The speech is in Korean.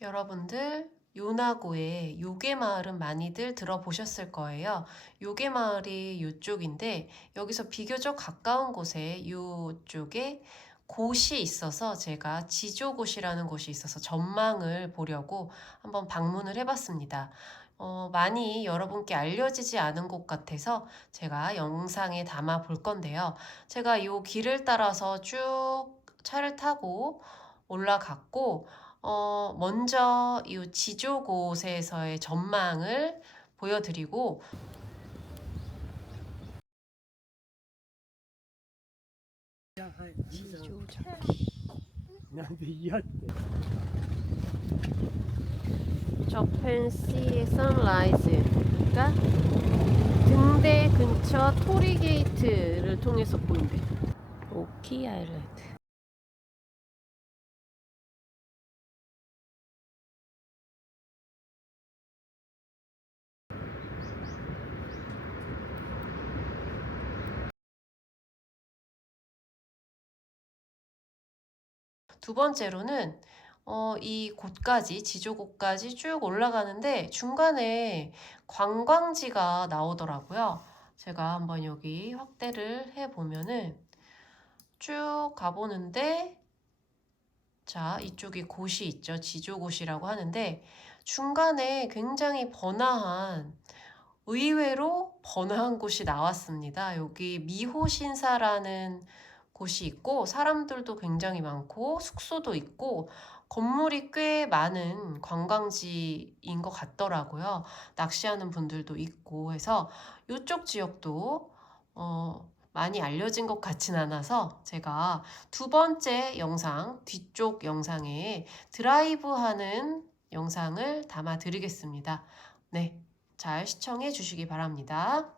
여러분들 요나고의 요괴마을은 많이들 들어보셨을 거예요. 요괴마을이 요쪽인데 여기서 비교적 가까운 곳에 요쪽에 곳이 있어서 제가 지조곳이라는 곳이 있어서 전망을 보려고 한번 방문을 해봤습니다. 어, 많이 여러분께 알려지지 않은 곳 같아서 제가 영상에 담아 볼 건데요. 제가 요 길을 따라서 쭉 차를 타고 올라갔고 어, 먼저 이 지조곳에서의 전망을 보여드리고 나한테 이해한대. 저펜시의 선라이즈가 등대 근처 토리게이트를 통해서 보인대. 오키 아일랜드. 두 번째로는 어, 이 곳까지 지조곳까지 쭉 올라가는데 중간에 관광지가 나오더라고요. 제가 한번 여기 확대를 해 보면은 쭉 가보는데 자 이쪽이 곳이 있죠. 지조곳이라고 하는데 중간에 굉장히 번화한 의외로 번화한 곳이 나왔습니다. 여기 미호신사라는 곳이 있고 사람들도 굉장히 많고 숙소도 있고 건물이 꽤 많은 관광지인 것 같더라고요. 낚시하는 분들도 있고 해서 이쪽 지역도 어, 많이 알려진 것 같진 않아서 제가 두 번째 영상 뒤쪽 영상에 드라이브 하는 영상을 담아 드리겠습니다. 네. 잘 시청해 주시기 바랍니다.